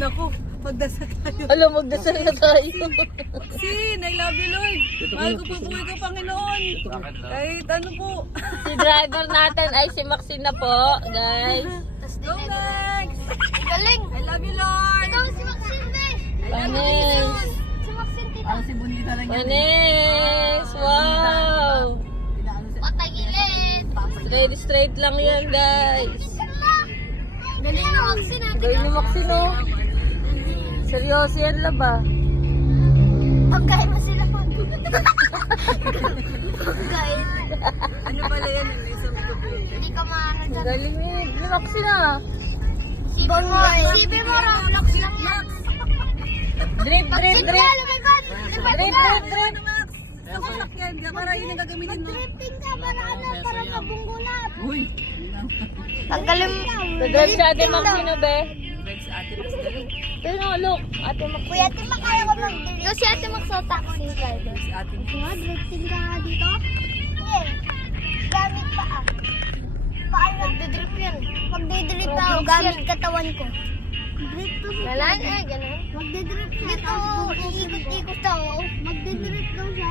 Naku, magdasal tayo. Alam, magdasal na tayo. Sin, I love you, Lord. Mahal ko po po ikaw, Panginoon. Kahit ano po. Si driver natin ay si Maxine na po, guys. Go next! Galing! I love you, Lord. Ikaw si Maxine, besh! Panis! Si Maxine, tita. Parang si Bonita lang yan. Panis! Wow! Patagilid! Straight lang yan, guys. Galing na Maxine, natin. Galing ni Maxine, oh. Seryoso yan, laba. Pagkain mo sila pag. Pagkain. Ano pala yan? Ano yung sa mga computer? Hindi ka maano dyan. Galing ni Maxine, ah. Sipin mo, Roblox lang yan. Drip. Lumipad! Lumipad Drip. ka! Max, sa sasakyan. Para yun ang gagamitin mo. Drifting ka, para ano, para mabunggulat. Uy. Tanggalin mo. Nag-drive si Ate Maxine, be. Drive sa atin. Mas galing. Pero no, look, Ate Maxine. Kuya, Ate Mac, kaya ko mag-drift. Kasi Ate Mac sa taxi driver. Si atin. Drifting ka nga dito? Hindi. Gamit pa ah. Paano? Magdidrip yan. Magdidrip ako gamit katawan ko. Drip to siya. Wala na, ganun. Magdidrip siya. Dito, iikot-ikot ako. Magdidrip daw siya.